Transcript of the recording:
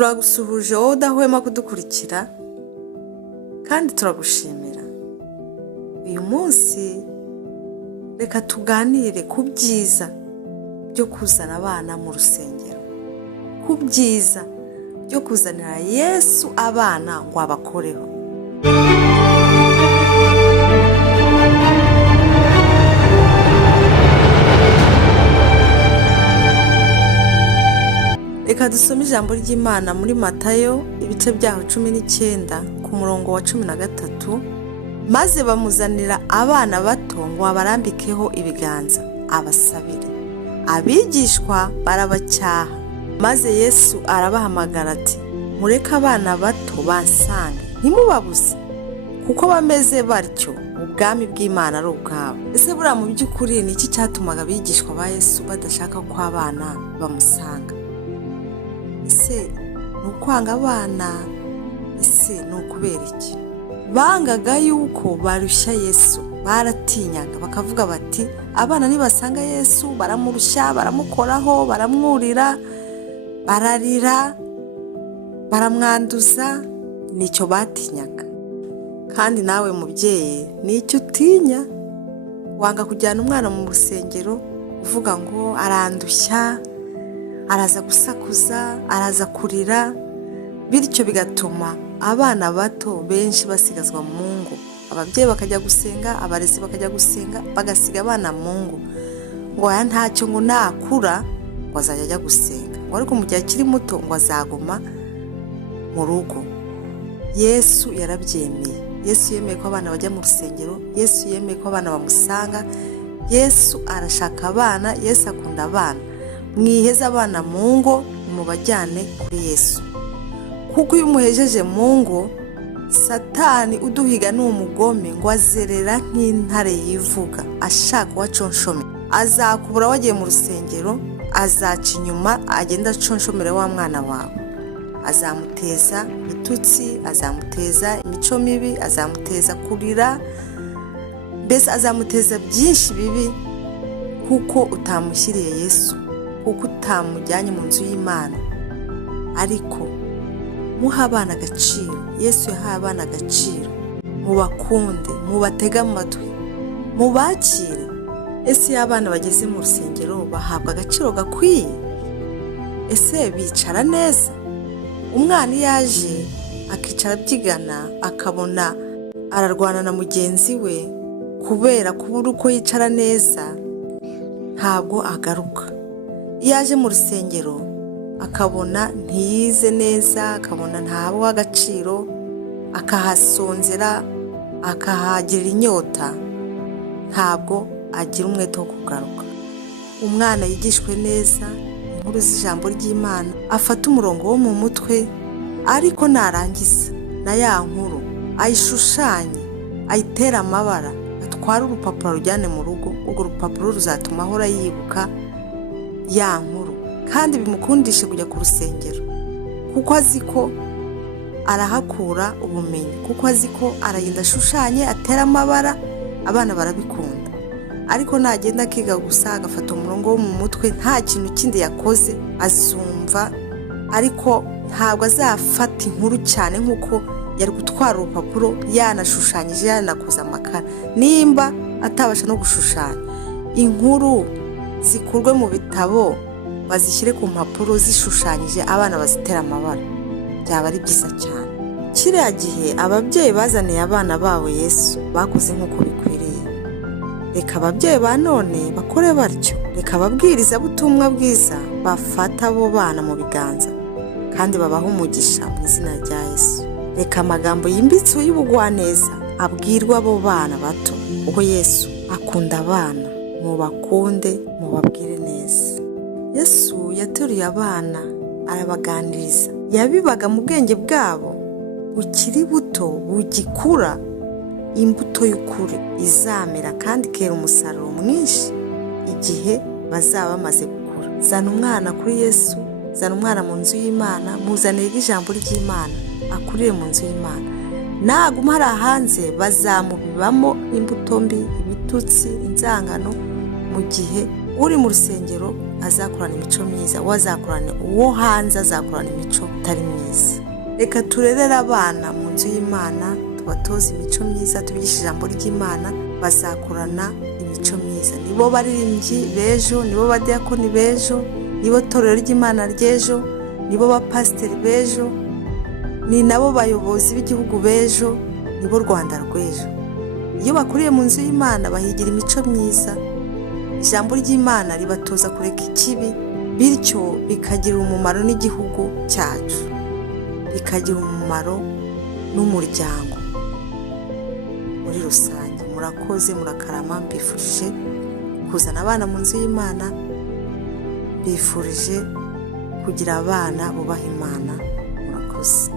turagusuhuje wowe udahwema kudukurikira kandi turagushimira. Uyu munsi reka tuganire ku byiza byo kuzana abana mu rusengero, ku byiza byo kuzanira Yesu abana ngo abakoreho. Reka dusome ijambo ry'Imana muri Matayo ibice byaho 19 ku murongo wa 13. Maze bamuzanira abana bato ngo abarambikeho ibiganza abasabire. Abigishwa barabacyaha, maze Yesu arabahamagara ati, mureke abana bato bansange, ntimubabuze, kuko bameze batyo ubwami bw'Imana ari ubwabo. Ese buriya mu by'ukuri ni iki cyatumaga abigishwa ba Yesu badashaka ko abana bamusanga? Ese ni ukwanga abana? Ese ni ukubera iki? Bangaga yuko barushya Yesu, baratinyaga bakavuga bati, abana nibasanga Yesu baramurushya, baramukoraho, baramwurira, bararira, baramwanduza. Nicyo batinyaga. Kandi nawe mubyeyi, nicyo utinya? Wanga kujyana umwana mu rusengero uvuga ngo arandushya, araza gusakuza, araza kurira, bityo bigatuma abana bato benshi basigazwa mu ngo. Ababyeyi bakajya gusenga, abarezi bakajya gusenga, bagasiga abana mu ngo. Ngo aya ntacyo, ngo nakura ngo azajya ajya gusenga, ngo ariko mu gihe akiri muto ngo azaguma mu rugo. Yesu yarabyemeye. Yesu yemeye ko abana bajya mu rusengero. Yesu yemeye ko abana bamusanga. Yesu arashaka abana. Yesu akunda abana. Mwiheze abana mu ngo, mubajyane kuri Yesu, kuko iyo umuhejeje mu ngo, Satani uduhiga ni umugome, ngo azerera nk'intare yivuga ashaka uwaconshome. Azakubura wagiye mu rusengero, azaca inyuma agenda aconshomere wa mwana wawe. Azamuteza ibitutsi, azamuteza imico mibi, azamuteza kurira, mbese azamuteza byinshi bibi, kuko utamushyiriye Yesu, kuko utamujyanye mu nzu y'Imana. Ariko muha abana agaciro. Yesu yahaye abana agaciro. Mubakunde, mubatege amatwi, mubakire. Ese iyo abana bageze mu rusengero bahabwa agaciro gakwiye? Ese bicara neza? Umwana iyo aje akicara byigana, akabona ararwana na mugenzi we kubera kubura uko yicara neza, ntabwo agaruka. Iyo aje mu rusengero akabona ntiyize neza, akabona ntahabwa agaciro, akahasonzera, akahagirira inyota, ntabwo agira umwete wo kugaruka. Umwana yigishwe neza inkuru z'ijambo ry'Imana, afata umurongo wo mu mutwe, ariko narangiza na ya nkuru ayishushanye, ayitere amabara, atware urupapuro rujyane mu rugo. Urwo rupapuro ruzatuma ahora yibuka ya nkuru, kandi bimukundishe kujya ku rusengero, kuko azi ko arahakura ubumenyi, kuko azi ko aragenda ashushanye, atera amabara. Abana barabikunda. Ariko nagenda akiga gusa, agafata umurongo wo mu mutwe, nta kintu kindi yakoze, azumva, ariko ntabwo azafata inkuru cyane nk'uko yari gutwara urupapuro yanashushanyije, yanakoze amakara. Nimba atabasha no gushushanya, inkuru zikurwe mu bitabo bazishyire ku mpapuro zishushanyije, abana bazitera amabara, byaba ari byiza cyane. Kiriya gihe ababyeyi bazaniye abana babo Yesu bakoze nk'uko bikwiriye. Reka ababyeyi ba none bakore batyo. Reka ababwiriza butumwa bwiza bafata abo bana mu biganza kandi babaha umugisha mu izina rya Yesu. Reka amagambo yimbitse y'ubugwaneza abwirwa abo bana bato, kuko Yesu akunda abana. Mubakunde, mubabwire neza. Yesu yateruye abana arabaganiriza, yabibaga mu bwenge bwabo bukiri buto, bugikura. Imbuto y'ukuri izamera kandi ikera umusaruro mwinshi igihe bazaba bamaze gukura. Zana umwana kuri Yesu, zana umwana mu nzu y'Imana, muzanire ijambo ry'Imana, akurire mu nzu y'Imana. Naguma hari hanze bazamubibamo imbuto mbi, ibitutsi, inzangano, mu gihe uri mu rusengero azakurana imico myiza, uwo hanze azakurana imico itari myiza. Reka turerere abana mu nzu y'Imana, tubatoze imico myiza, tubigishe ijambo ry'Imana, bazakurana imico myiza. Nibo baririmbyi b'ejo, nibo badiyakoni b'ejo, nibo torero ry'Imana ry'ejo, nibo bapasiteri b'ejo, ni nabo bayobozi b'igihugu b'ejo, nibo Rwanda rw'ejo. Iyo bakuriye mu nzu y'Imana bahigira imico myiza, ijambo ry'Imana ribatoza kureka ikibi, bityo bikagira umumaro n'igihugu cyacu, bikagira umumaro n'umuryango muri rusange. Murakoze, murakarama. Mbifurije kuzana abana mu nzu y'Imana, mbifurije kugira abana bubaha Imana. Murakoze.